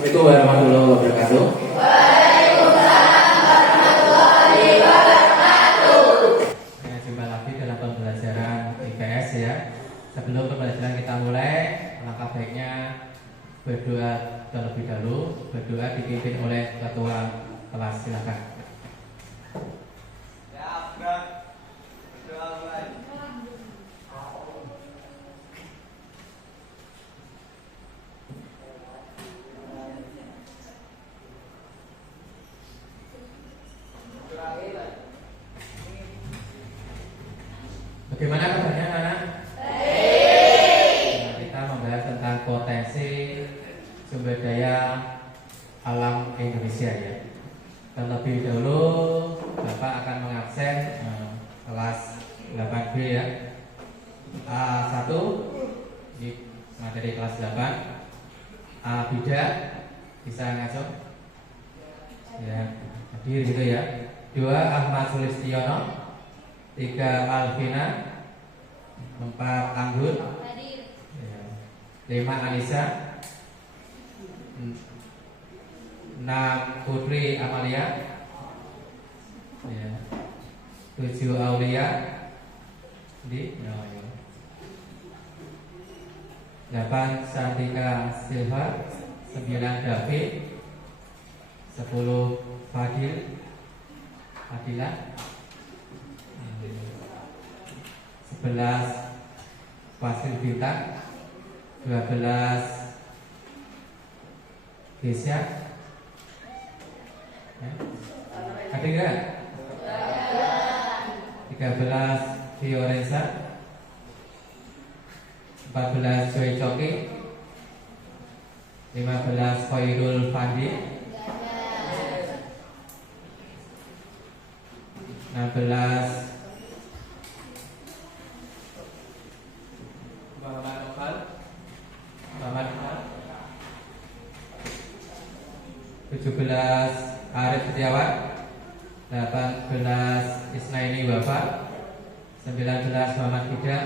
Assalamualaikum warahmatullahi wabarakatuh. Waalaikumsalam warahmatullahi wabarakatuh. Jumpa lagi dalam pembelajaran IPS ya. Sebelum pembelajaran kita mulai, alangkah baiknya berdoa terlebih dahulu. Berdoa dipimpin oleh ketua kelas, silakan. Bagaimana kabarnya anak? Baik. Kita membahas tentang potensi sumber daya alam Indonesia ya. Terlebih dahulu Bapak akan mengabsen kelas 8B ya. A1 ini materi kelas 8. A bidak bisa ngaco ya, hadir gitu ya. 2 Ahmad Sulistiono, 3 Alvina, 4 Anggun, 5 Anissa, 6 Putri Amalia, 7 Aulia, 8 Santika Silva, 9 David, 10 Fadil Adila, 11 Fasil Bintang, 12 Gesya, ada enggak? 13 Fiorenza, 14 Joy Coki, 15 Khairul Fandi, 16 17 Arif Setiawan, 18 Isnaini Wafa, 19 Muhammad Hida,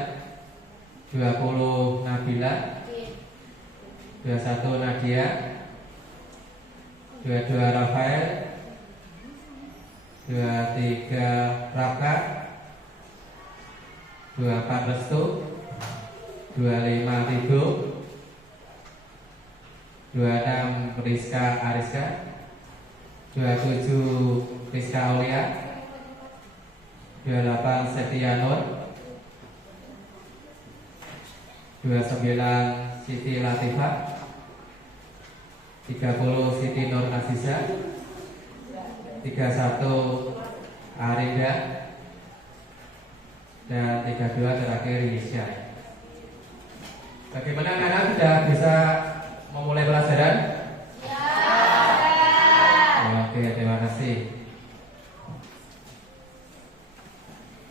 20 Nabila, 21 Nadia, 22 Rafael, 23 Raka, 24 Restu, 25 Rido, 26 Rizka Ariska, 27 Rizka Aulia, 28 Setia Nur, 29 Siti Latifah, 30 Siti Nur Aziza, 31 Arinda, dan 32 terakhir Yesya. Bagaimana anak-anak sudah bisa memulai pelajaran? Ya. Oke, terima kasih.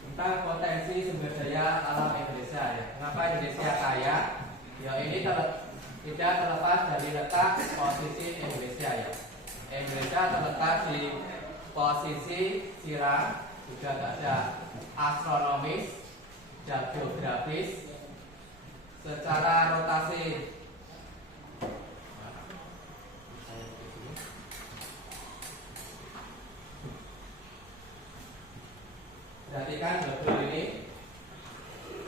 Tentang potensi sumber daya alam Indonesia ya. Mengapa Indonesia kaya? Ya ini tidak terlepas dari letak posisi Indonesia ya. Indonesia terletak di posisi siram, juga ada astronomis dan geografis. Secara rotasi perhatikan betul ini,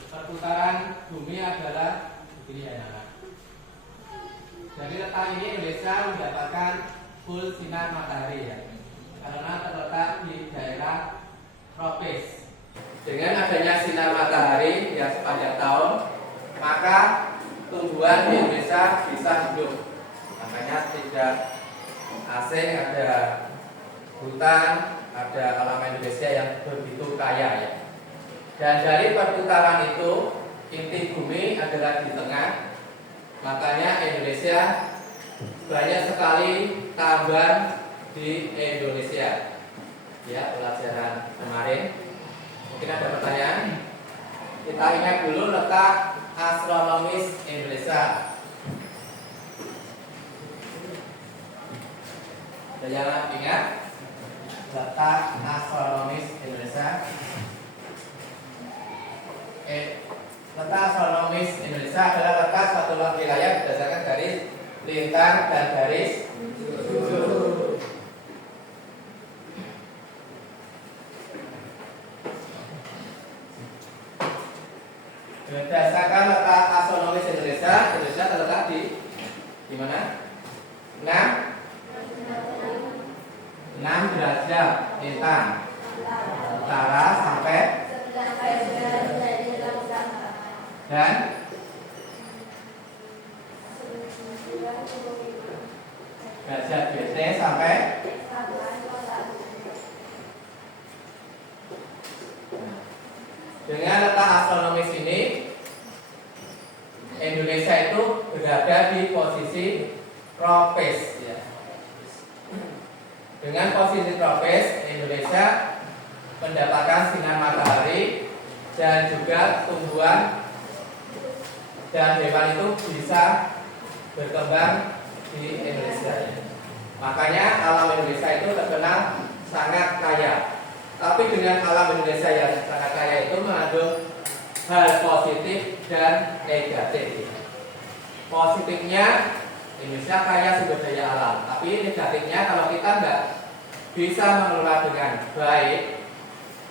perputaran bumi adalah begini ya anak. Dari letak ini Indonesia mendapatkan full sinar matahari ya, karena terletak di daerah tropis. Dengan adanya sinar matahari yang sepanjang tahun, maka tumbuhan di Indonesia bisa hidup. Makanya tidak asing ada hutan, ada alam Indonesia yang begitu kaya ya. Dan dari perputaran itu, inti bumi adalah di tengah. Makanya Indonesia banyak sekali tambang di Indonesia. Ya, pelajaran kemarin. Mungkin ada pertanyaan. Kita ingat dulu letak astronomis Indonesia. Ada yang ingat letak astronomis Indonesia? Letak astronomis Indonesia adalah letak suatu wilayah berdasarkan garis lintang dan garis lurus. Berdasarkan letak astronomis Indonesia terletak di mana? 6 derajat lintang utara sampai dan derajat BT sampai dengan letak astronomis ini Indonesia itu berada di posisi tropis ya. Dengan posisi tropis Indonesia mendapatkan sinar matahari dan juga tumbuhan dan hewan itu bisa berkembang di Indonesia. Makanya alam Indonesia itu terkenal sangat kaya. Tapi dengan alam Indonesia yang sangat kaya itu mengandung hal positif dan negatif. Positifnya Indonesia kaya sumber daya alam, tapi negatifnya kalau kita nggak bisa mengelola dengan baik,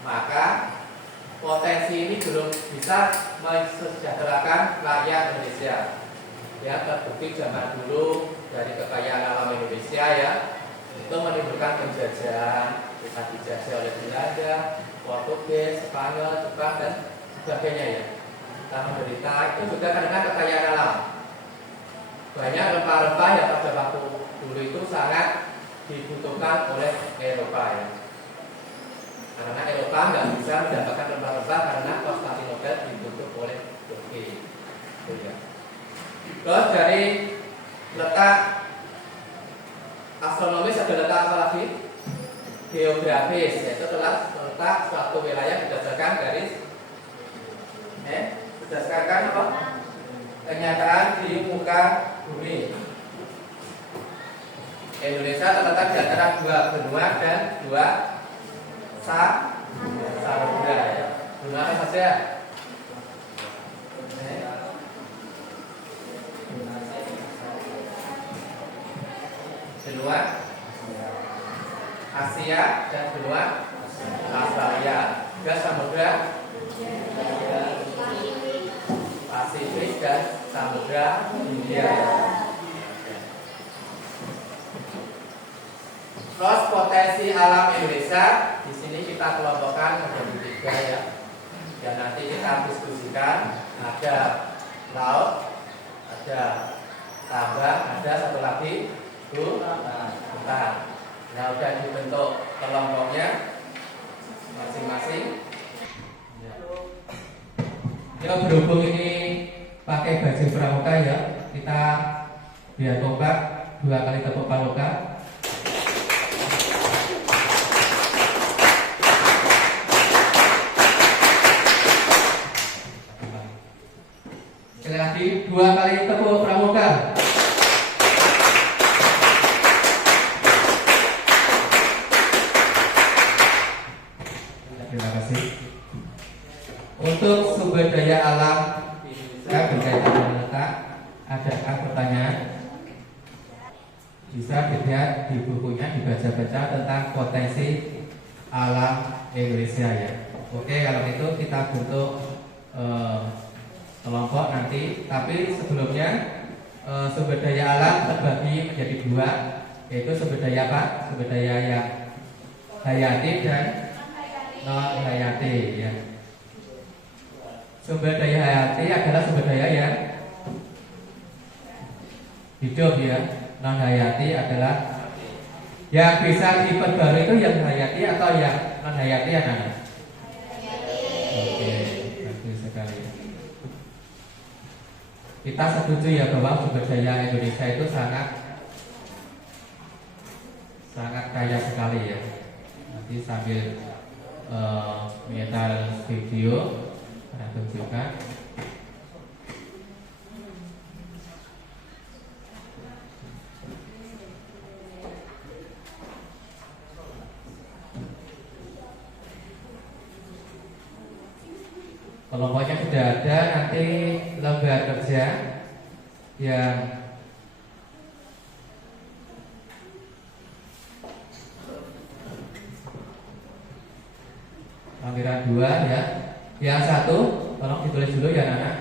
maka potensi ini belum bisa mensejahterakan rakyat Indonesia. Ya, terbukti zaman dulu dari kekayaan alam Indonesia ya, itu menimbulkan penjajahan, kita dijajah oleh Belanda, Portugis, Spanyol, Jepang dan sebagainya ya. Kita menderita itu juga karena kekayaan alam. Banyak rempah-rempah yang pada waktu dulu itu sangat dibutuhkan oleh Eropa ya. Karena Eropa nggak bisa mendapatkan rempah-rempah karena Konstantinopel ditutup oleh Turki. Ya. Terus dari letak astronomis ada letak apa lagi? Geografis, yaitu telah letak suatu wilayah berdasarkan garis berdasarkan apa? Kenyataan di muka bumi. Indonesia terletak di antara 2 benua dan 2 samudra ya. Benua apa saja? Benua Asia dan benua Australia. Juga samudra Pasifik dan samudra Hindia. Terus potensi alam Indonesia di sini kita kelompokkan menjadi 3 ya. Dan nanti kita diskusikan, ada laut, ada tambang, ada satu lagi hutan. Nah, udah dibentuk kelompoknya masing-masing. Ya, berhubung ini pakai baju pramuka ya, kita biar kompak 2 kali tepuk pramuka. Sekali lagi 2 kali tepuk pramuka. Terima kasih. Untuk sumber daya alam Indonesia berkaitan dengan letak, adakah pertanyaan? Bisa dilihat di bukunya, dibaca-baca tentang potensi alam Indonesia ya. Oke, kalau itu kita bentuk kelompok nanti. Tapi sebelumnya sumber daya alam terbagi menjadi 2, yaitu sumber daya apa? Sumber daya yang hayati dan non hayati ya. Sumber daya hayati adalah sumber daya yang hidup ya. Non hayati adalah yang bisa diperbarui. Itu yang hayati atau yang non hayati anak-anak? Oke, bagus sekali. Kita setuju ya bahwa sumber daya Indonesia itu sangat kaya sekali ya. Nanti sambil menyetel video saya tunjukkan. Kelompoknya sudah ada, nanti lembar kerja yang lampiran 2 ya. Yang satu, tolong ditulis dulu ya anak.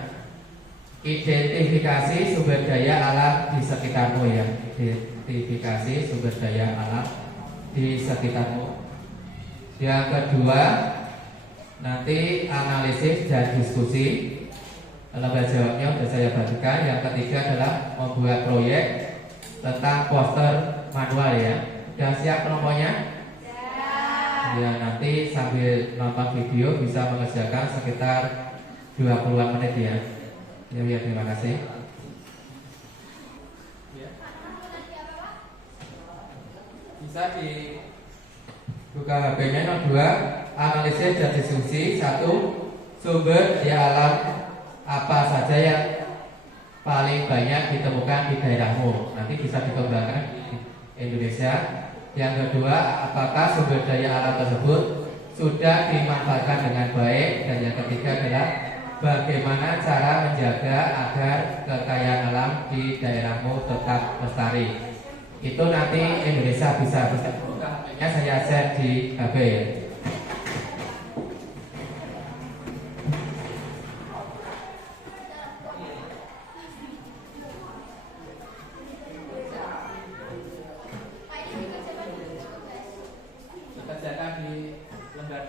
Identifikasi sumber daya alam di sekitarmu ya. Identifikasi sumber daya alam di sekitarmu. Yang kedua, nanti analisis dan diskusi. Lembar jawabnya sudah saya bagikan. Yang ketiga adalah membuat proyek tentang poster manual ya. Sudah siap kelompoknya? Ya, nanti sambil nonton video bisa mengerjakan sekitar 20-an menit ya. Ya, terima kasih. Bisa dibuka HP-nya. Nomor 2, analisis dan diskusi. 1, sumber daya alam apa saja yang paling banyak ditemukan di daerahmu. Nanti bisa dikembangkan di Indonesia. Yang kedua, apakah sumber daya alam tersebut sudah dimanfaatkan dengan baik. Dan yang ketiga adalah bagaimana cara menjaga agar kekayaan alam di daerahmu tetap lestari. Itu nanti Indonesia bisa buka HP-nya, saya share di HP ya. Dikerjakan di lembar.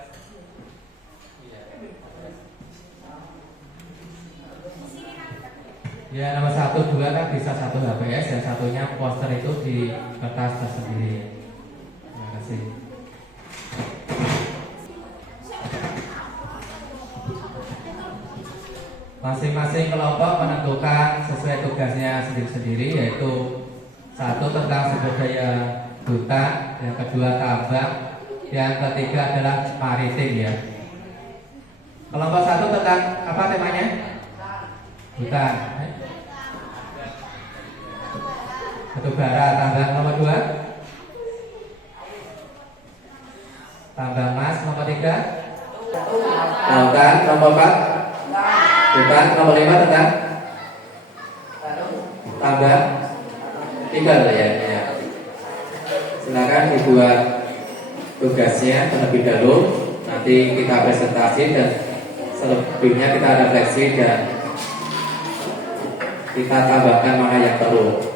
Ya, nomor 1, 2 kan bisa satu HPS, yang satunya poster itu di kertas tersendiri. Terima kasih. Masing-masing kelompok menentukan sesuai tugasnya sendiri-sendiri, yaitu 1 tentang sumber daya hutan, yang kedua tambang, yang ketiga adalah maritim ya. Kelompok 1 tentang apa temanya? Hutan. Batu bara. Tambang nomor 2, tambang emas. Nomor 3, lautan. Nomor 4, hutan. Nomor 5 tentang tambang 3 ya. Silakan dibuat tugasnya terlebih dahulu. Nanti kita presentasi dan selebihnya kita refleksi dan kita tambahkan mana yang perlu.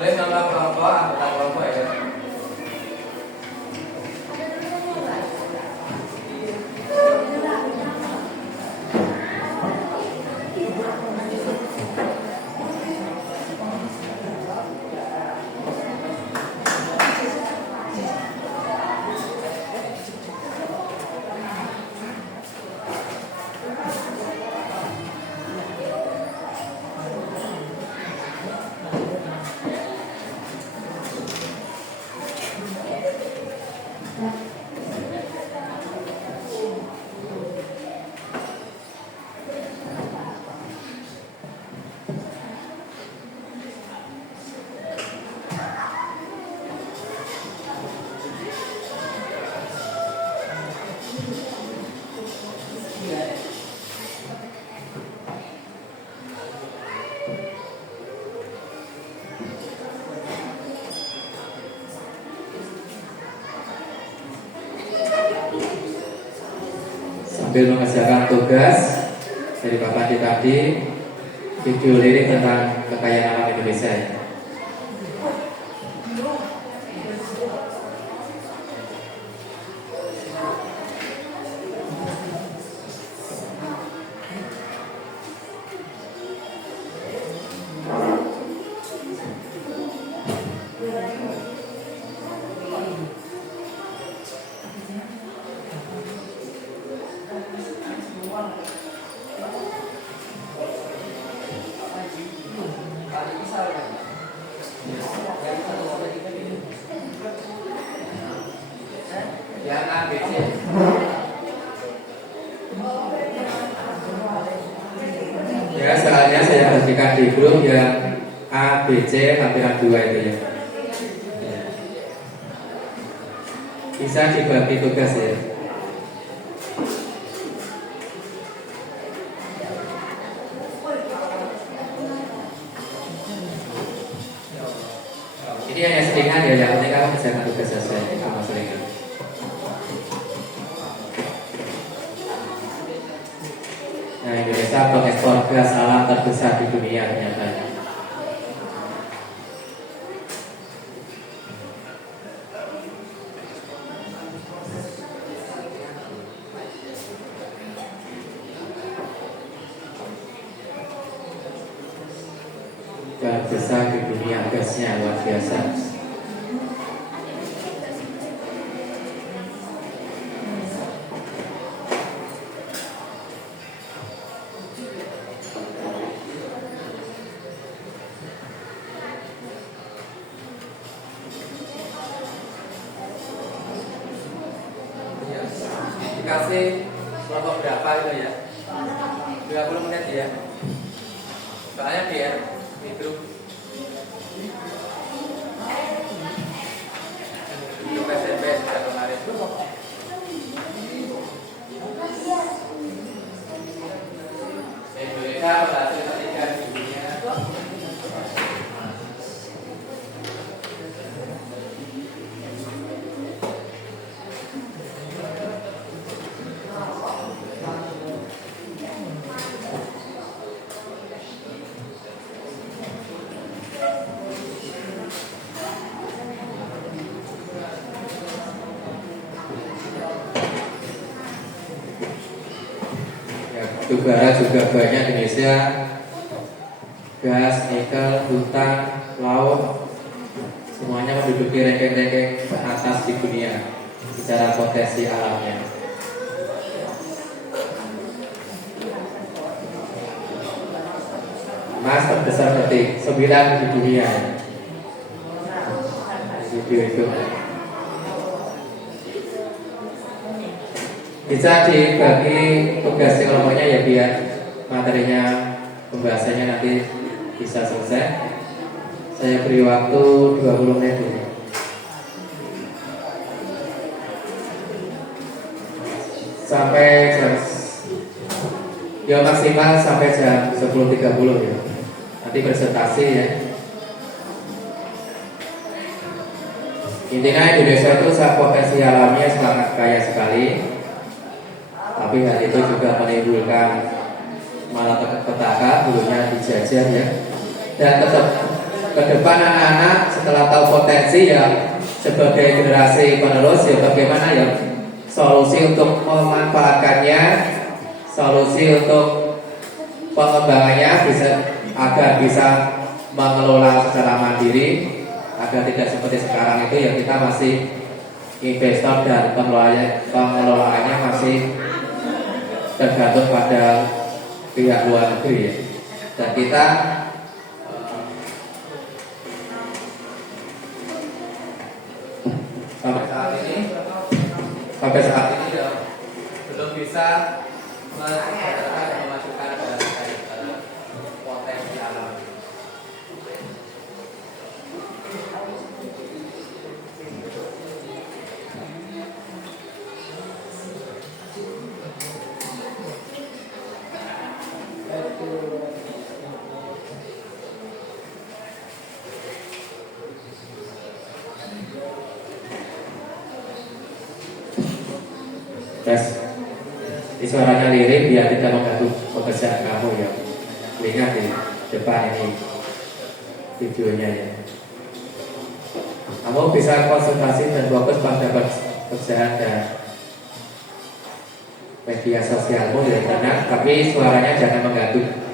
Tulis nama kelompok, anggota kelompok ya. Sambil mengerjakan tugas dari Bapak tadi, video lirik tentang kekayaan alam Indonesia ya. bagikan di grup yang A, B, C, lampiran 2 itu ya. Bisa dibagi tugas ya. Ini hanya selingan ya, yang penting kamu kerjakan tugas selesai sama selingan. Nah, Indonesia pengekspor gas alam terbesar di dunia ternyata. Terbesar di dunia gasnya luar biasa. Dikasih kelompok berapa itu ya? 20 menit ya. Soalnya biar di grup SMP sudah kemarin. Indonesia berhasil ketiga di dunia. Bara juga banyak di Indonesia, gas, nikel, hutan, laut, semuanya menduduki ranking-ranking atas di dunia secara potensi alamnya. Emas terbesar berarti 9 di dunia. Video itu bisa dibagi tugas kelompoknya ya, biar materinya pembahasannya nanti bisa selesai. Saya beri waktu 20 menit dulu. Sampai jam ya maksimal sampai jam 10.30 ya. Nanti presentasi ya. Intinya Indonesia itu potensi alamnya sangat kaya sekali. Tapi hal itu juga menimbulkan malapetaka, dulunya dijajah ya. Dan tetap ke depan anak-anak setelah tahu potensi ya, sebagai generasi penerus ya, bagaimana ya solusi untuk memanfaatkannya, solusi untuk pengembangannya agar bisa mengelola secara mandiri, agar tidak seperti sekarang itu ya kita masih investor dan pengelolaannya masih tergantung pada pihak luar negeri ya. Dan kita sampai saat ini ya, belum bisa memasukkan potensi alam. Tes, di suaranya lirik biar tidak mengganggu pekerjaan kamu ya. Lihat di depan ini videonya ya. Kamu bisa konsentrasi dan fokus pada pekerjaan dan media sosialmu di internet, tapi suaranya jangan mengganggu.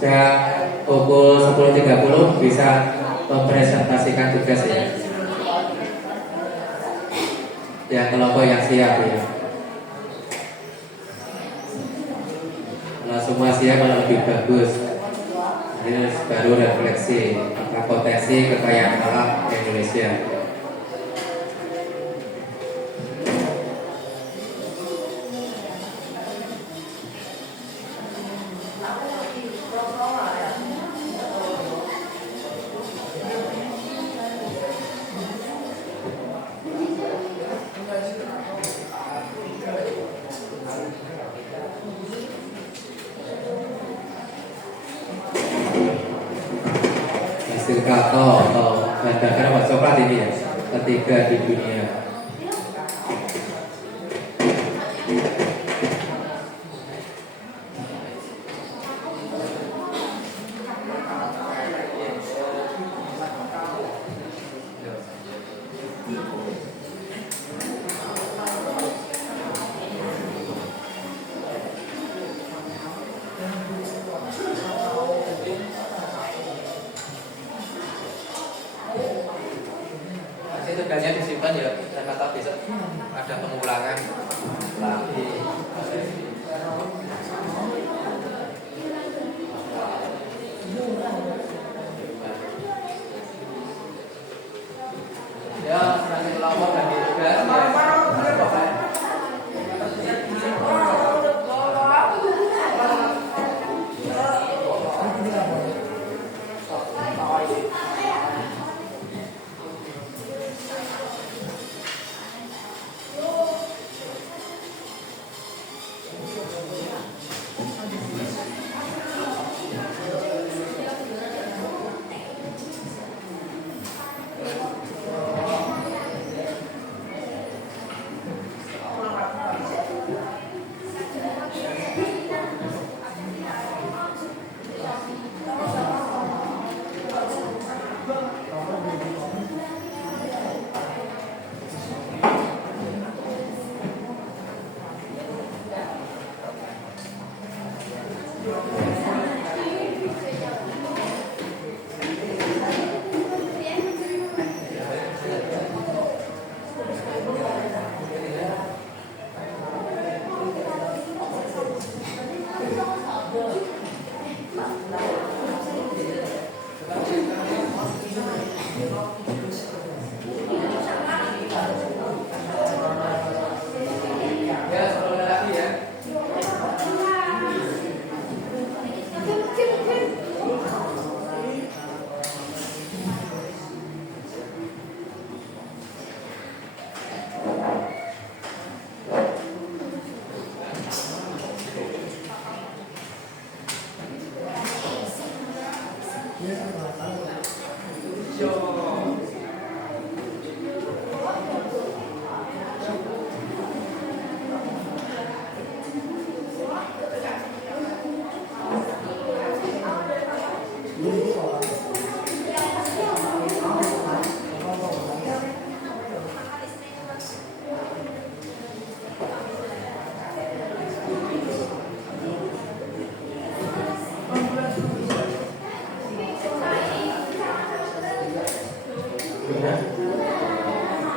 jam pukul 10.30 bisa mempresentasikan tugas ya. Ya kelompok yang siap ya. Kalau semua siap malah lebih bagus. Ini baru refleksi tentang potensi kekayaan alam Indonesia. Hasil kato atau bahan bakar apa coklat ini ya, ketiga di dunia. Itu tugasnya disimpan ya, siapa tahu besok ada pengulangan lagi. Ya, nanti kelompok bagi tugas.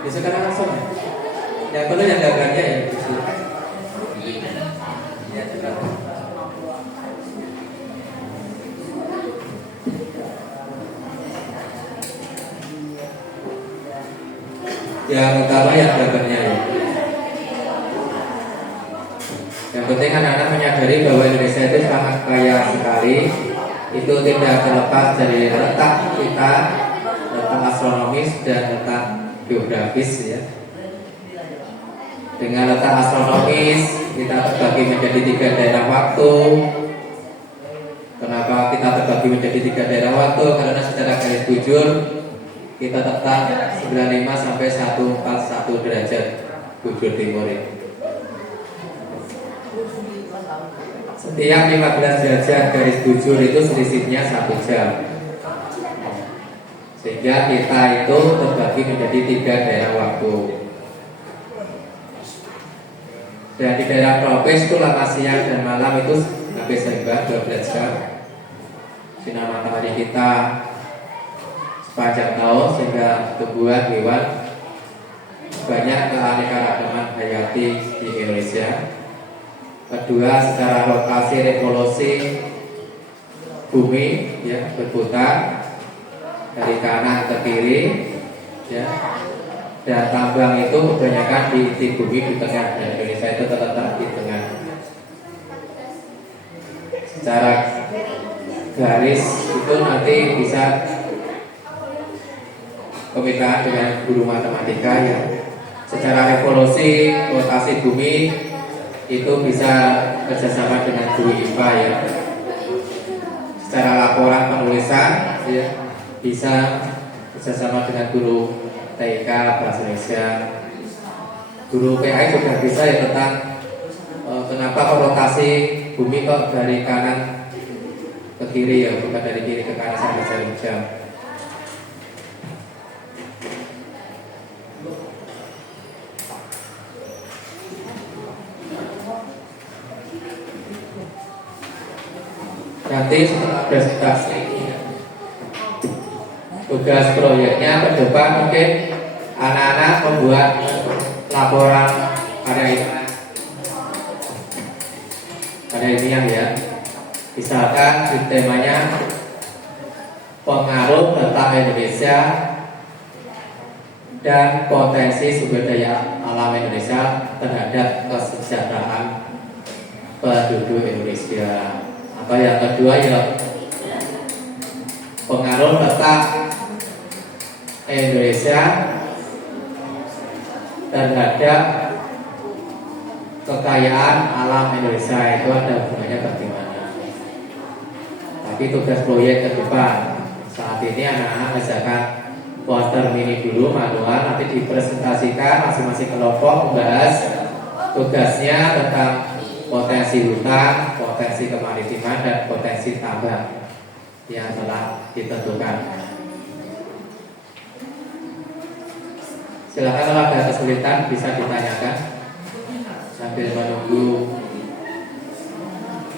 Bisa kan langsung ya? Yang perlu yang dagangnya ya. Ya, juga. Yang utama yang dagangnya ya. Yang penting anak-anak menyadari bahwa Indonesia itu sangat kaya sekali. Itu tidak terlepas dari letak kita, letak astronomis dan letak geografis ya. Dengan letak astronomis kita terbagi menjadi 3 daerah waktu. Kenapa kita terbagi menjadi 3 daerah waktu? Karena secara garis bujur kita tetap 95 sampai 141 derajat bujur timur ini. Setiap 15 derajat garis bujur itu selisihnya 1 jam. Sehingga kita itu terbagi menjadi 3 daerah waktu. Dan di daerah tropis itu lama siang dan malam itu hampir seimbang 12 jam. sinar matahari kita sepanjang tahun sehingga tumbuhan hewan banyak keanekaragaman hayati di Indonesia. Kedua, secara rotasi revolusi bumi ya berputar dari kanan ke kiri ya, dan tambang itu kebanyakan di inti bumi di tengah, dan Indonesia itu terletak di tengah. Secara garis itu nanti bisa pemetaan dengan guru matematika ya. Secara revolusi rotasi bumi itu bisa kerjasama dengan guru IPA ya. Secara laporan penulisan ya, bisa kerjasama dengan guru TK Bahasa Indonesia. Guru PAI juga bisa ya tentang kenapa rotasi bumi kok dari kanan ke kiri ya, bukan dari kiri ke kanan sampai jam-jam. Nanti setelah presentasi tugas proyeknya ke depan mungkin anak-anak membuat laporan pada ilmiah ya. Misalkan temanya pengaruh tentang Indonesia dan potensi sumber daya alam Indonesia terhadap kesejahteraan penduduk Indonesia. Atau yang kedua ya pengaruh letak Indonesia terhadap kekayaan alam Indonesia, itu ada hubungannya bagaimana. Tapi tugas proyek ke depan saat ini anak-anak misalkan poster mini dulu manual, nanti dipresentasikan masing-masing kelompok membahas tugasnya tentang potensi hutan, potensi kemaritiman, dan potensi tambang yang telah ditentukan. Silakan kalau ada kesulitan bisa ditanyakan sambil menunggu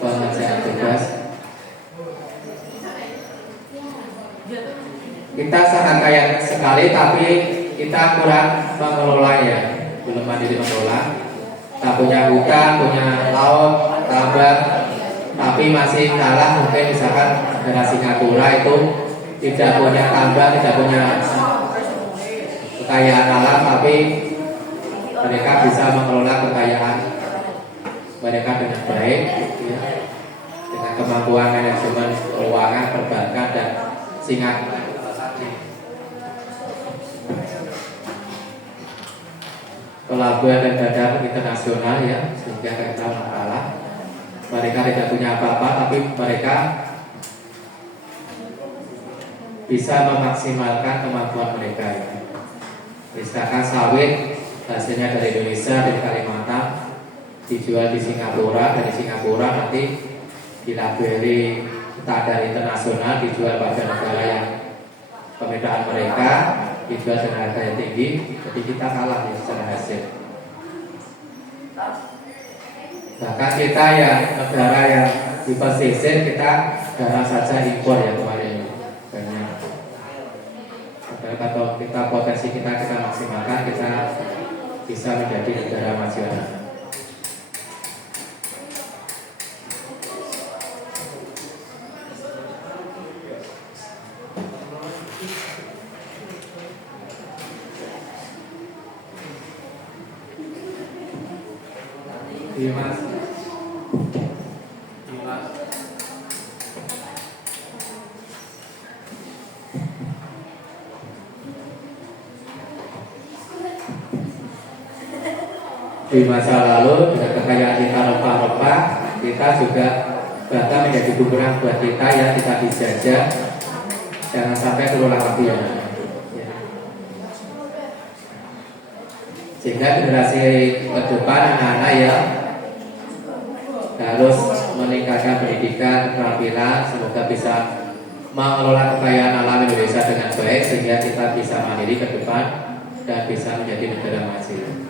pengerjaan tugas. Kita sangat kaya sekali, tapi kita kurang mengelola ya, belum mandiri mengelola. Kita punya hutan, punya laut, tambang, tapi masih kalah mungkin misalkan negara Singapura itu tidak punya tambang, tidak punya kekayaan alam, tapi mereka bisa mengelola kekayaan mereka dengan baik ya, dengan kemampuan manajemen keuangan, perbankan, dan Singapura pelabuhan dan bandara internasional ya, sehingga kita kalah. Mereka tidak punya apa-apa, tapi mereka bisa memaksimalkan kemampuan mereka ya. Misalkan sawit hasilnya dari Indonesia, dari Kalimantan, dijual di Singapura, dari Singapura nanti dilabeli standar internasional, dijual pada negara yang pemetaan mereka, dijual dengan harga yang tinggi, jadi kita kalah ya secara hasil. Bahkan kita yang negara yang di pesisir, kita jarang saja impor ya kemarin banyak. Kalau kita potensi kita maksimalkan, kita bisa menjadi negara maju. Dimas. Di masa lalu dengan kekayaan kita rempah-rempah, kita juga bahkan menjadi bumerang buat kita ya, kita dijajah. Jangan sampai terulang lagi ya. Sehingga generasi ke depan anak-anak ya harus meningkatkan pendidikan, keterampilan, semoga bisa mengelola kekayaan alam Indonesia dengan baik sehingga kita bisa mandiri ke depan dan bisa menjadi negara maju.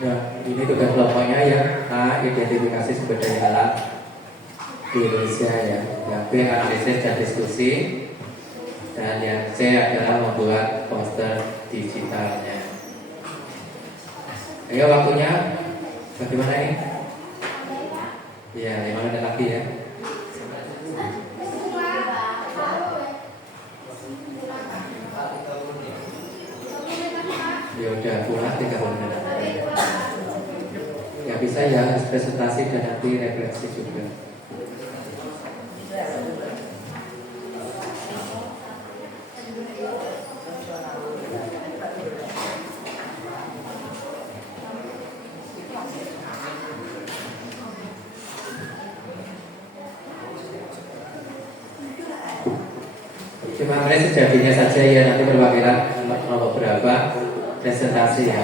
Nah, ini tugas kelompoknya ya. A. Identifikasi sumber daya alam di Indonesia ya. Yang B. Analisis dan diskusi. Dan yang C adalah membuat poster digitalnya. Ayo waktunya bagaimana ini? Ya, 5 menit lagi ya. Ya udah pulang 30 menit. Ya bisa ya harus presentasi dan nanti refleksi juga. Cuma sejadinya saja ya, nanti perwakilan nomor berapa presentasi ya.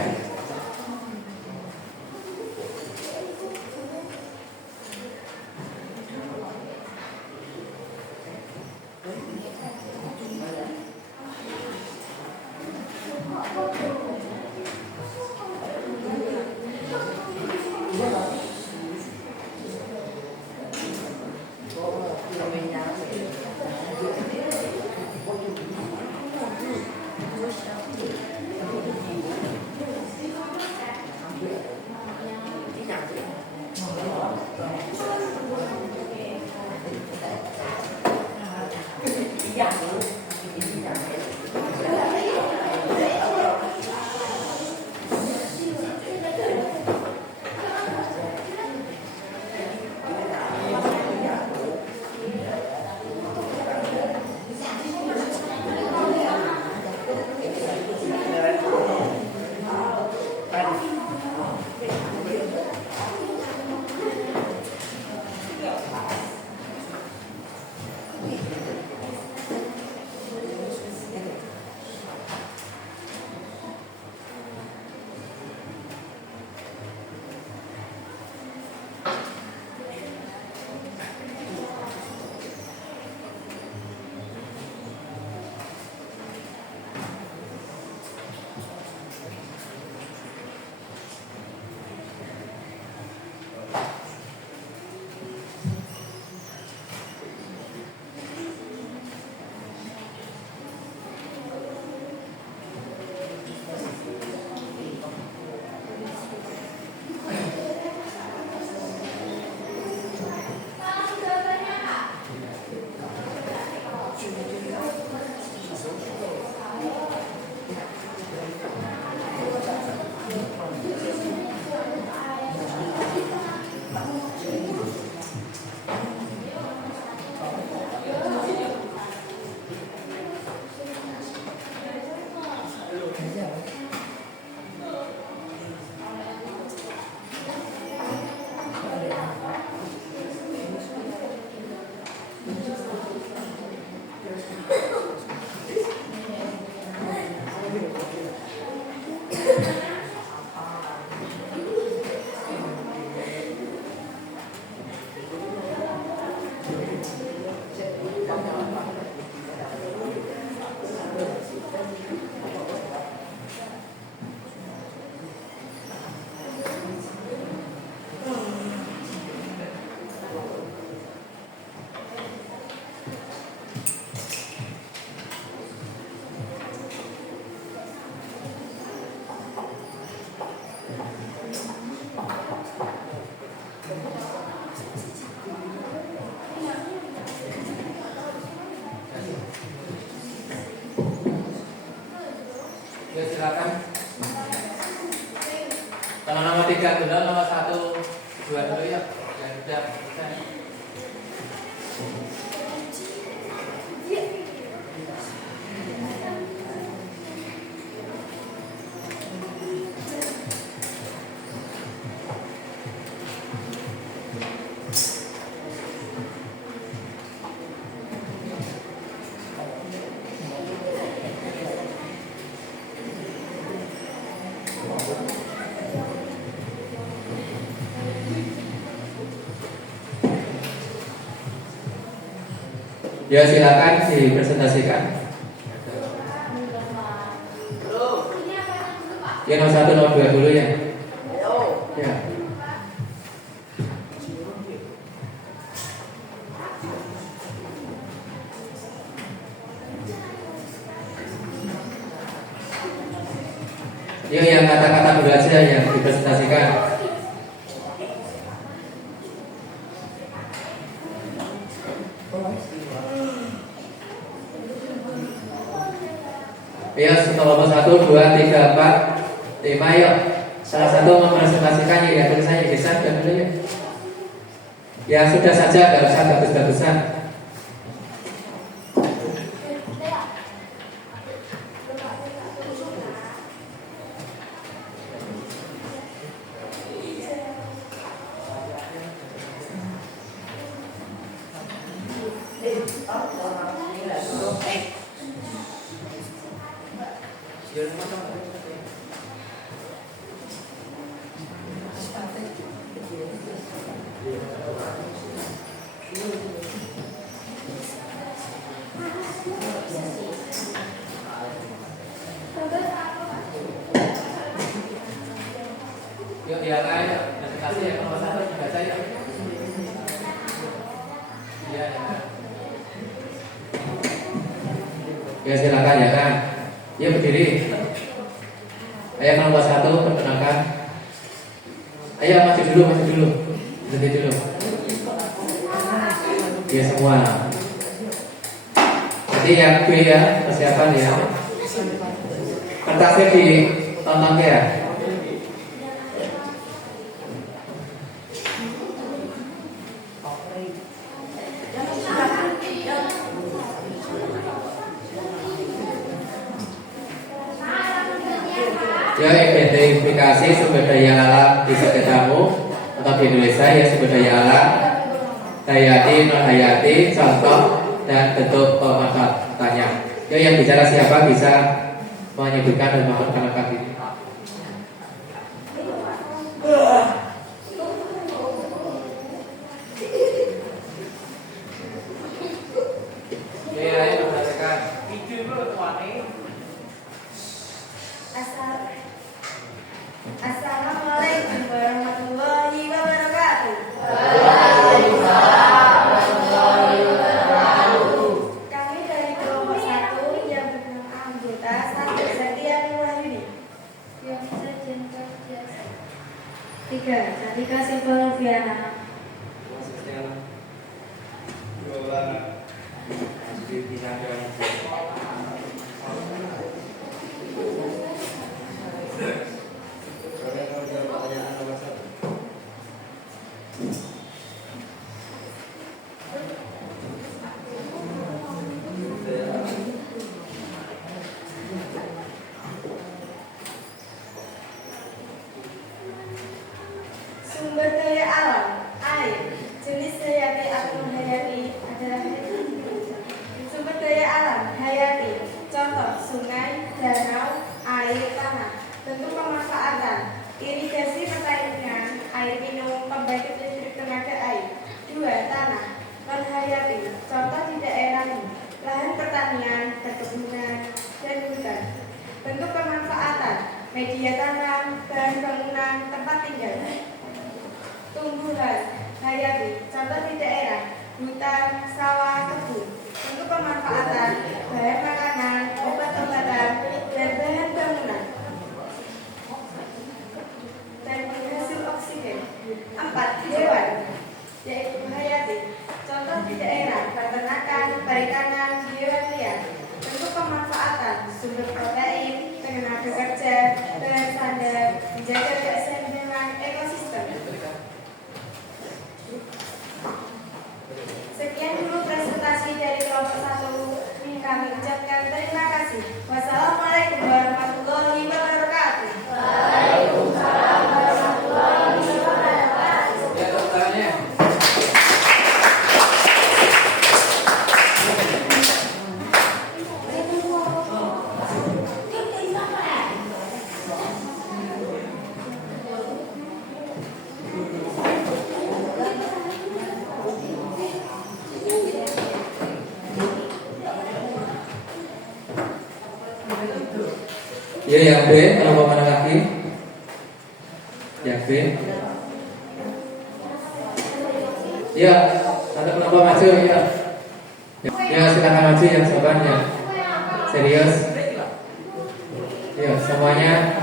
Ya silakan. Kalau nomor 3 dulu, nomor 1, 2 dulu ya. Yang sudah selesai. Ya silakan dipresentasikan. Ya nomor 1, nomor 2 dulu ya. Ya. Yuk yang kata-kata dulu aja yang dipresentasikan. Ya, nomor 1, 2, 3, 4, 5, yuk. Salah satu mempresentasikan ya tulisannya bisa dan dulu ya. Ya sudah saja, gak usah bagus-bagusan. Yuk yang lain, presentasi yang nomor 1 dibaca yuk. Iya, ya. Ya silakan ya kan. Ya berdiri. Ayo nomor 1 perkenalkan. Ayo maju dulu. Lebih dulu. Ya semua. Jadi yang B ya, persiapan ya. Kertasnya ditonton ya. Ya, identifikasi sumber daya alam di sekitarmu atau di Indonesia ya sumber daya alam, hayati, non hayati, contoh dan bentuk pemanfaatannya. Ya, yang bicara siapa bisa menyebutkan dan memperkenalkan diri. Ya, ayo membacakan. Assalamualaikum warahmatullahi wabarakatuh. Kami dari kelompok 1 yang bernama anggota Satu Setia Wahyudi. 3. Cantika Simpel Noviana. Sumber daya alam, air. Jenis hayati atau hayati adalah sumber daya alam, hayati. Contoh, sungai, danau, air, tanah. Bentuk pemanfaatan, irigasi pertanian, air minum, pembangkit listrik tenaga air. 2. Tanah, non-hayati. Contoh di daerah ini, lahan pertanian, perkebunan, dan hutan. Bentuk pemanfaatan, media tanam, bahan bangunan, tempat tinggal. Tumbuhan, hayati, contoh di daerah, hutan, sawah, kebun. Untuk pemanfaatan, bahan makanan, obat-obatan, dan bahan bangunan. Dan penghasil oksigen. 4. Hewan, yaitu hayati, contoh di daerah, peternakan, perikanan, hewan liar. Untuk pemanfaatan, sumber protein, tenaga kerja, bahan sandar, menjaga keseimbangan ekosistem. Sekian dulu presentasi dari kelompok 1. Kami ucapkan terima kasih. Wassalamualaikum warahmatullahi wabarakatuh. Waalaikumsalam warahmatullahi wabarakatuh. Ya, tepuk tangannya. Ya yang B, kalau mau mana lagi? Ya. Edwin. Ya, satu kelompok maju ya. Ya, silakan maju yang jawabannya. Serius. Ya, semuanya.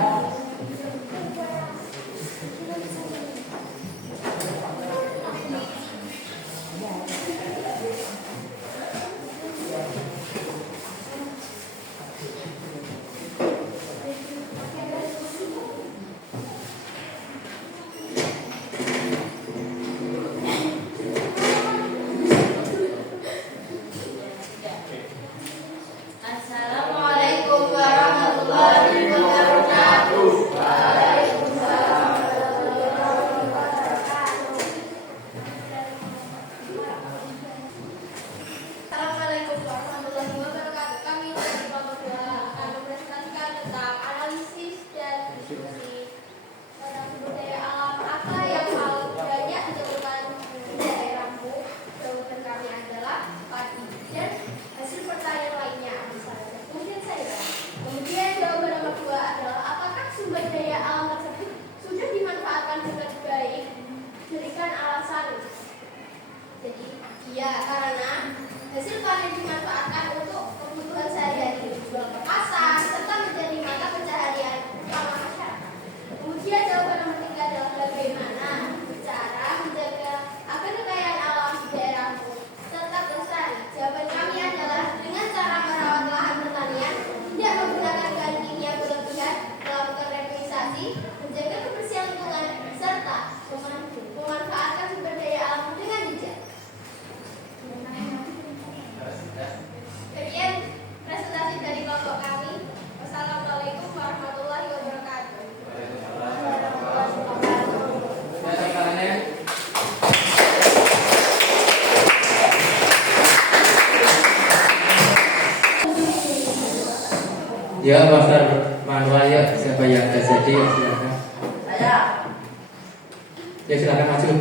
Assalamualaikum warahmatullahi wabarakatuh. Assalamualaikum warahmatullahi wabarakatuh. Kami dari kelompok 2 akan mempresentasikan tentang analisis dan diskusi tentang sumber daya alam apa yang banyak ditemukan di daerahmu. Jawaban kami adalah padi dan hasil pertanian lainnya. Kemudian jawaban nomor 2 adalah apakah sumber daya alam tersebut sudah dimanfaatkan dengan baik? Berikan alasan. Jadi iya, karena hasil panen dimanfaatkan untuk kebutuhan sehari-hari, dijual ke pasar serta menjadi mata pencaharian utama masyarakat. Kemudian jawaban nomor 3 adalah bagaimana cara menjaga agar kekayaan alam di daerahmu tetap lestari. Jawaban kami adalah dengan cara merawat lahan pertanian, tidak menggunakan bahan kimia berlebihan, melakukan reboisasi, menjaga kebersihan lingkungan, serta memanfaatkan sumber daya alam dengan bijak. Sekian presentasi dari kelompok kami. Wassalamualaikum warahmatullahi wabarakatuh. Ya, Master Manual ya, siapa yang ada jadi silakan. Ya, silakan maju.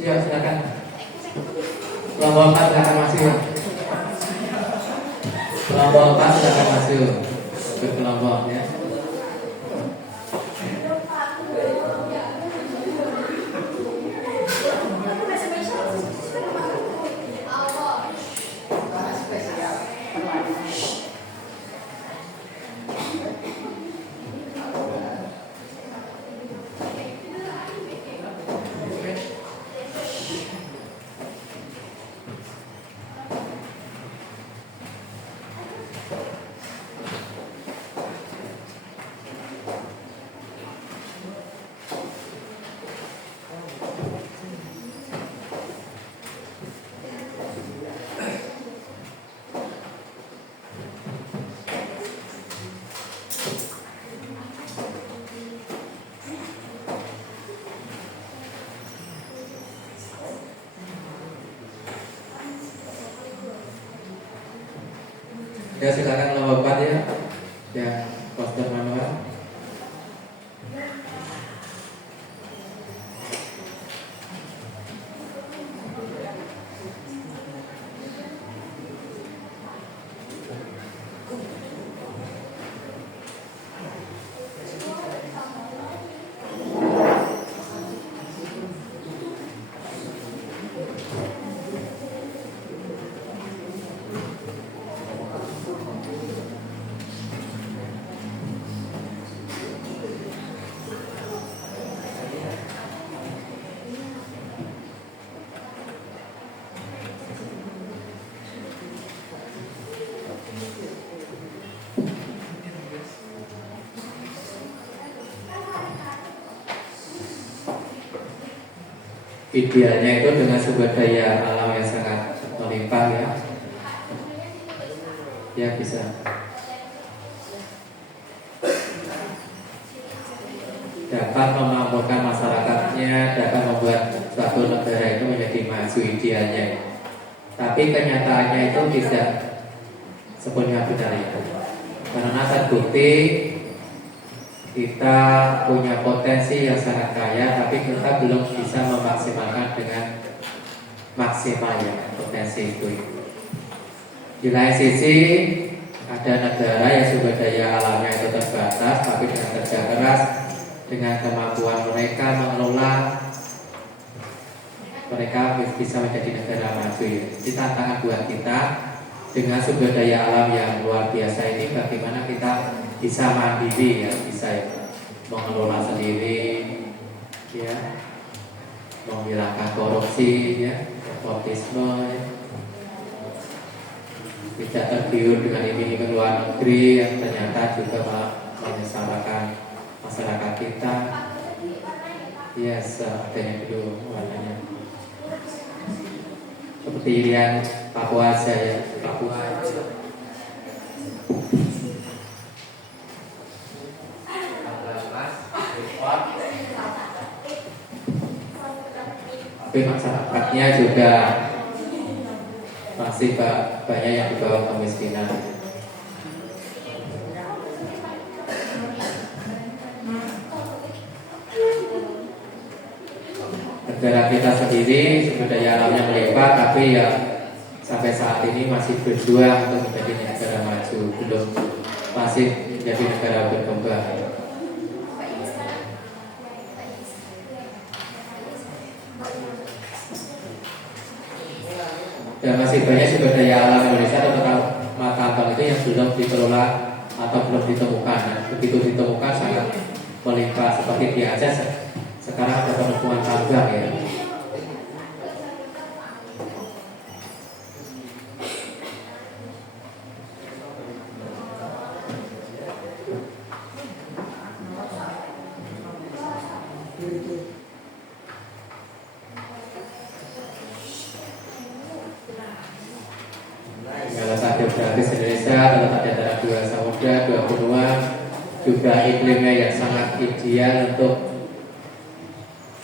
Ya, silakan. Kelompok 4 silakan maju. Kelompok 4 silakan maju. Berkelompok ya. Ya, silakan kelompok 4 ya. Yang poster manual. Idealnya itu dengan sumber daya alam yang sangat melimpah ya. Ya, bisa. Dapat memakmurkan masyarakatnya, dapat membuat suatu negara itu menjadi maju idealnya. Tapi kenyataannya itu tidak sepenuhnya benar itu. Karena terbukti kita punya potensi yang sangat kaya, tapi kita belum bisa memaksimalkan dengan maksimal ya potensi itu. Di lain sisi ada negara yang sumber daya alamnya itu terbatas, tapi dengan kerja keras dengan kemampuan mereka mengelola, mereka bisa menjadi negara maju ya. Jadi tantangan buat kita dengan sumber daya alam yang luar biasa ini, bagaimana kita bisa mandiri ya, bisa ya, mengelola sendiri ya, menghilangkan korupsi ya, nepotisme ya. Tidak tergiur dengan iming-iming luar negeri yang ternyata juga menyesalakan masyarakat kita. Yes, adanya dulu warnanya seperti Irian Papua aja ya, Papua aja. Tapi masyarakatnya juga masih banyak yang di bawah kemiskinan. Negara kita sendiri sumber daya alamnya melimpah, tapi ya sampai saat ini masih berjuang untuk menjadi negara maju, belum masih menjadi negara berkembang. Dan masih banyak sumber daya alam Indonesia atau tambang itu yang belum dikelola atau belum ditemukan. Nah, begitu ditemukan sangat melimpah, seperti di Aceh sekarang ada penemuan tambang ya. Letak geografis Indonesia terletak di antara dua samudra, dua benua, juga iklimnya yang sangat ideal untuk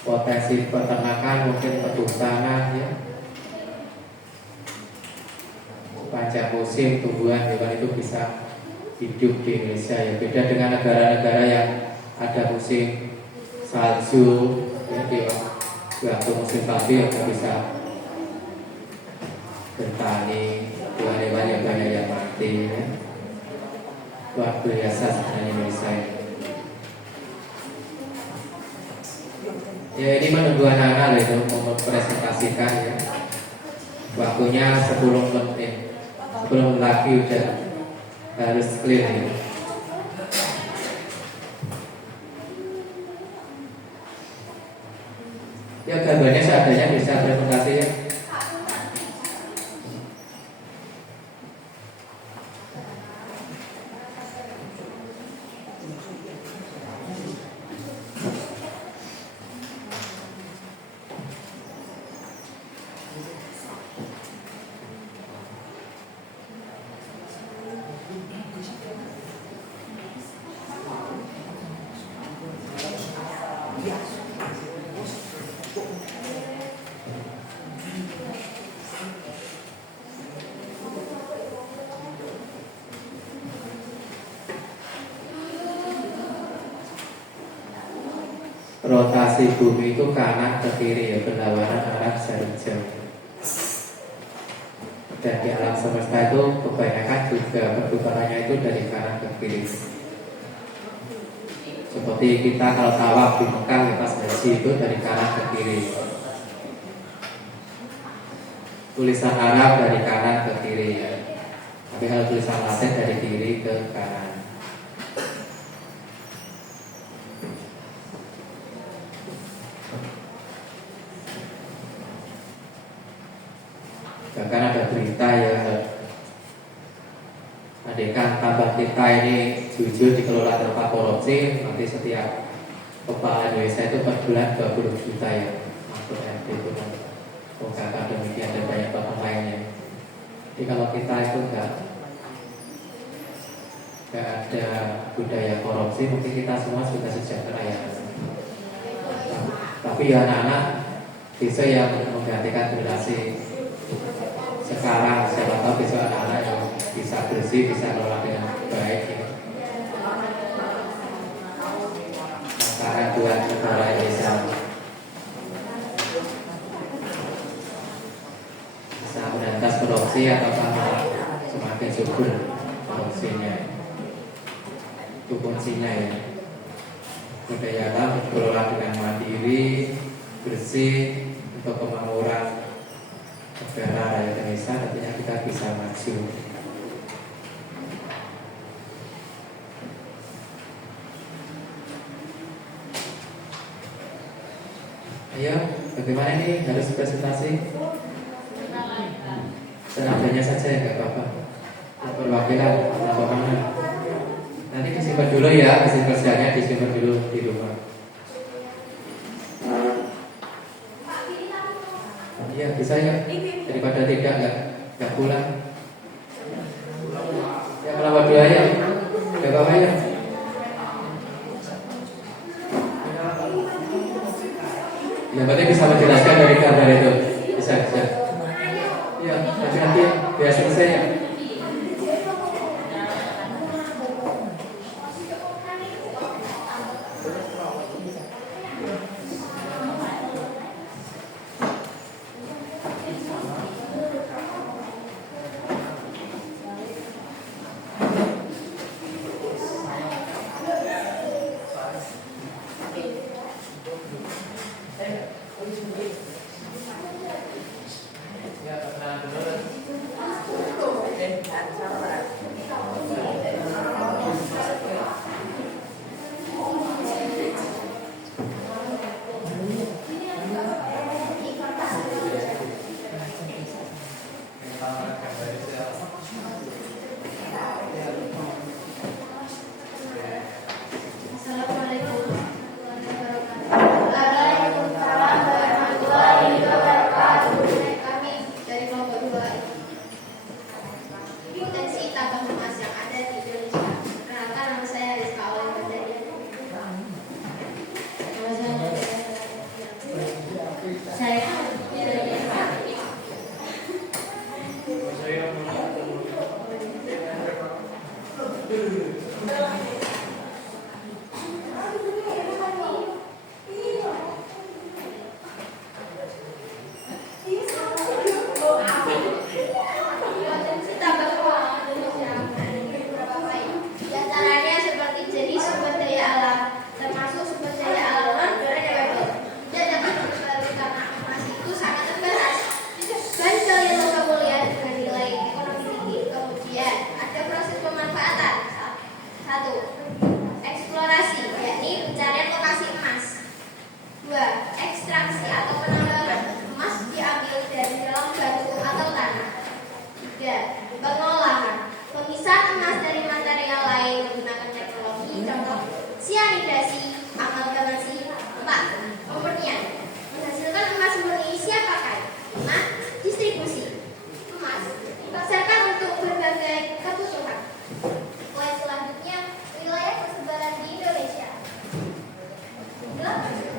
potensi peternakan, mungkin perhutanan ya. Panjang musim tumbuhan hewan itu bisa hidup di Indonesia ya. Beda dengan negara-negara yang ada musim salju ya, di waktu musim salju yang tidak bisa bertani, hewan-hewan yang banyak yang mati ya. Luar biasa sebenarnya Indonesia ini. Ya ini menunggu anak-anak itu untuk presentasikan ya. Waktunya 10 menit, 10 lagi udah harus clear ya. Ya gambarnya seadanya bisa presentasi ya. Rotasi bumi itu kanan ke kiri ya, berlawanan arah jarum jam. Dan di alam semesta itu kebanyakan juga perputarannya itu dari kanan ke kiri. Seperti kita kalau tawaf di Mekah ya, pas haji itu dari kanan ke kiri. Tulisan Arab dari kanan ke kiri ya. Tapi kalau tulisan Latin dari kiri ke kanan. Bahkan ada berita ya, andaikan tambang kita ini jujur dikelola tanpa korupsi, nanti setiap kepala Indonesia itu per bulan 20 juta ya masuk RT itu kan. Semoga demikian dan banyak bahan lainnya. Jadi kalau kita itu enggak ada budaya korupsi, mungkin kita semua sudah sejahtera ya. Tapi ya anak-anak besok yang menggantikan generasi sekarang, siapa tahu besok anak-anak yang bisa bersih, bisa kelola dengan baik ya. Sekarang buat negara Indonesia bisa menentas korupsi atau malah semakin subur korupsinya. Itu kuncinya ya. sumber daya alam dikelola dengan mandiri, bersih untuk kemakmuran negara rakyat Indonesia, tentunya kita bisa maju. Ayo, bagaimana ini harus presentasi? Senadanya saja ya, nggak apa-apa. Perwakilan atau mana? Nanti disimpan dulu ya, hasil kerjanya disimpan dulu di rumah. Iya, bisa ya. Daripada tidak nggak pulang. Ya melawat dua ya, nggak apa-apa ya. Yang penting bisa menjelaskan dari gambar itu. Bisa. Ya, nanti ya, biar selesai ya. Ya, perkenalan dulu. Assalamualaikum Waalaikumsalam warahmatullahi wabarakatuh. Kami dari kelompok 2 potensi tambang emas yang ada di Indonesia. Perkenalkan, nama saya Rizka Oleh Bandari. Nama saya potensi tambang emas Indonesia memiliki beberapa poin. Di antaranya seperti jenis sumber daya alam, termasuk sumber daya alam non-renewable. Tidak dapat diperbarui karena emas itu sangat terbatas. Dan sekalian logam mulia dengan nilai ekonomi tinggi. Kemudian ada proses pemanfaatan. 1. Eksplorasi, yakni pencarian lokasi emas. 2. Ekstraksi atau penambangan. Emas diambil dari dalam batu atau tanah. 3. Pengolahan, pemisahan emas dari material lain menggunakan teknologi contoh sianidasi, amalgamasi. 4. Pemurnian, menghasilkan emas murni siap pakai. 5. Distribusi, emas dipasarkan untuk berbagai kebutuhan. Poin selanjutnya, wilayah persebaran di Indonesia.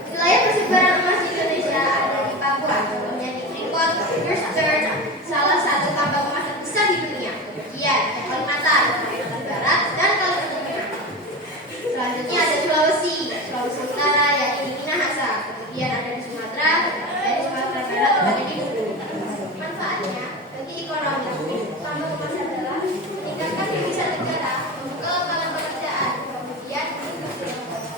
Wilayah persebaran emas di Indonesia ada di Papua, contohnya di Freeport, Western, salah satu tambang emas terbesar di dunia. Kemudian ada Kalimantan, Kalimantan Barat, dan Kalimantan Tengah. Selanjutnya ada Sulawesi Utara, yakni di Minahasa. Kemudian ada di Sumatera, dan di Sumatera Barat, tepatnya di Bengkulu. Manfaatnya bagi ekonomi, tambang emas adalah meningkatkan devisa negara, membuka lapangan pekerjaan. Kemudian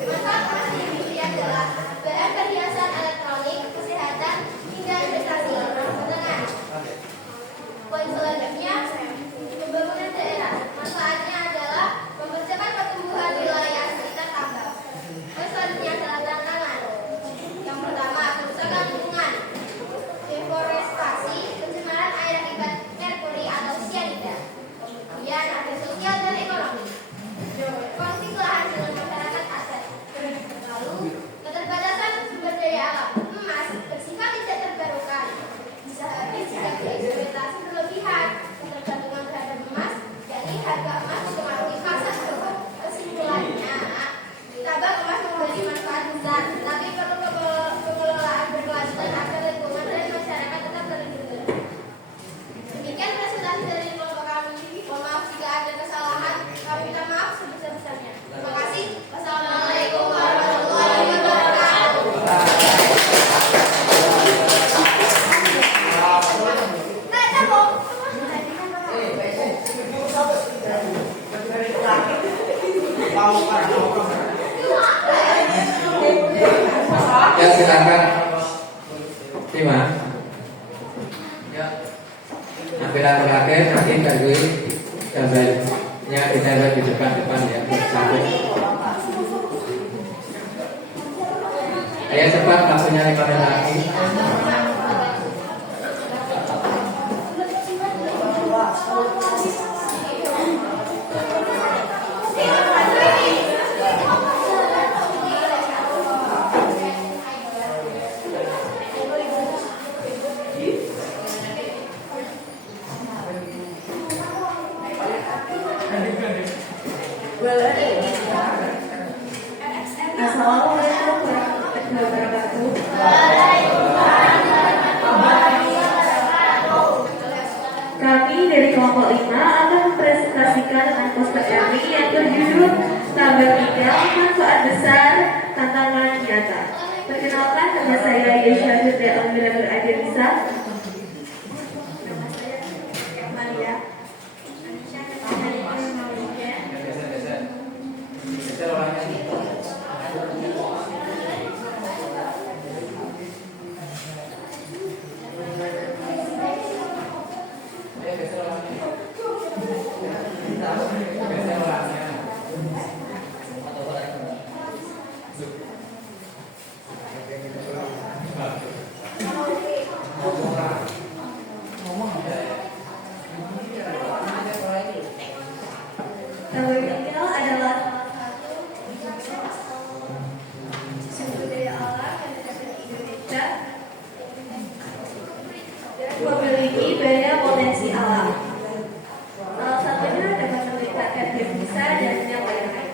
manfaat emas di industri adalah bahan perhiasan elektronik, kesehatan, hingga investasi menengah. Poin selanjutnya, pembangunan daerah. Manfaatnya adalah mempercepat pertumbuhan wilayah sekitar tambang. Poin selanjutnya adalah tantangan. Yang pertama, kerusakan lingkungan, deforestasi, pencemaran air akibat merkuri atau sianida. Kemudian ada sosial dan ekonomi, konflik lahan dengan masyarakat adat. Lalu, keterbatasan sumber daya alam. Emas bersifat tidak terbarukan, bisa habis jika dieksploitasi berlebihan. silakan. Terima. Ya. Ambil terakhir nanti dari gambarnya ditempel di depan ya. Satu. Ayo cepat waktunya 5 menit lagi. Assalamualaikum warahmatullahi wabarakatuh. Kami dari kelompok 5 akan mempresentasikan tentang poster kami yang berjudul Tambang Nikel, Manfaat Besar, Tantangan Nyata. Perkenalkan, nama saya Yesha Fitri Almira Beradirisa. Nama saya Maria. Tambang nikel adalah sumber daya alam yang terdapat di Indonesia dan memiliki banyak potensi alam. Salah satunya dapat meningkatkan devisa dan yang lain-lain.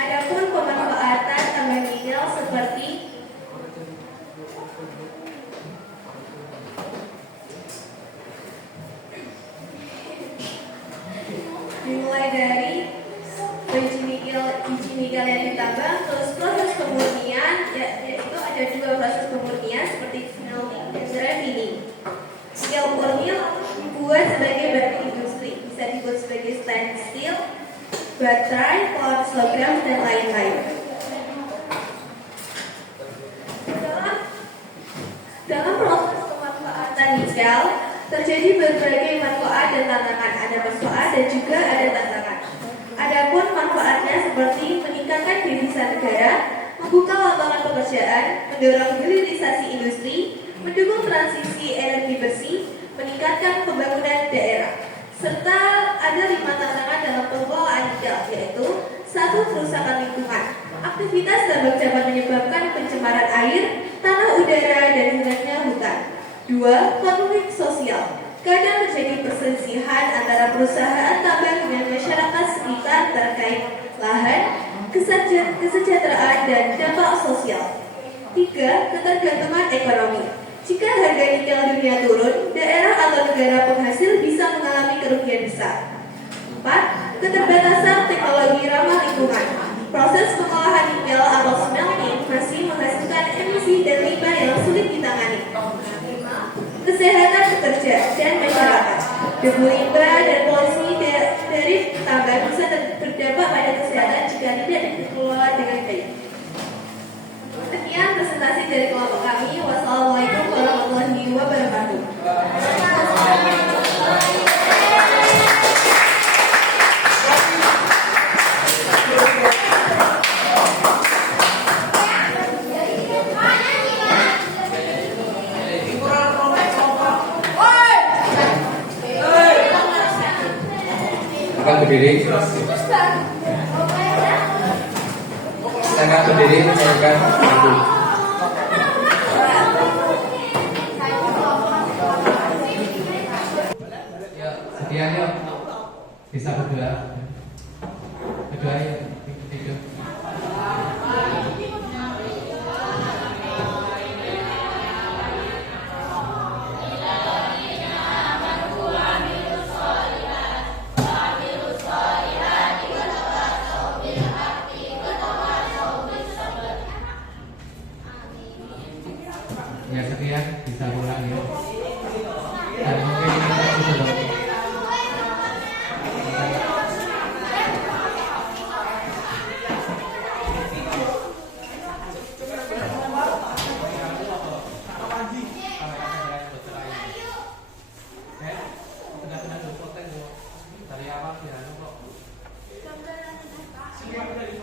Adapun pemanfaatan tambang nikel seperti dimulai dari biji nikel yang ditambang, terus proses pemurnian, yaitu ada 2 proses pemurnian seperti smelting dan refining. Nikel murni dibuat sebagai bahan industri, bisa dibuat sebagai stainless steel, baterai, power logam dan lain-lain. Dalam proses pemanfaatan nikel terjadi berbagai manfaat dan tantangan. Ada manfaat dan juga ada tantangan. Adapun manfaatnya seperti meningkatkan devisa negara, membuka lapangan pekerjaan, mendorong hilirisasi industri, mendukung transisi energi bersih, meningkatkan pembangunan daerah. Serta ada 5 tantangan dalam pengelolaan nikel, yaitu 1. Kerusakan lingkungan. Aktivitas tambang dapat menyebabkan pencemaran air, tanah, udara, dan hilangnya hutan. 2. Konflik sosial. Kadang terjadi perselisihan antara perusahaan tambang dengan masyarakat sekitar terkait lahan, kesejahteraan, dan dampak sosial. 3. Ketergantungan ekonomi. Jika harga nikel dunia turun, daerah atau negara penghasil bisa mengalami kerugian besar. 4. Keterbatasan teknologi ramah lingkungan. Proses pengolahan nikel atau smelting masih menghasilkan emisi dan limbah yang sulit ditangani. 5. Kesehatan pekerja dan masyarakat. Debu limbah dan polusi dari tambang bisa berdampak pada kesehatan jika tidak dikelola dengan baik. Sekian presentasi dari kelompok kami. Wassalamualaikum warahmatullahi wabarakatuh. Silakan berdiri. Silakan berdiri menyanyikan lagu. Ya, sekian yuk. Bisa berdua. Berdua yuk. Tidur. Ya sekian, bisa pulang ya. Dan mungkin kita bisa Anu kok. Gambaran apa? Semua udah di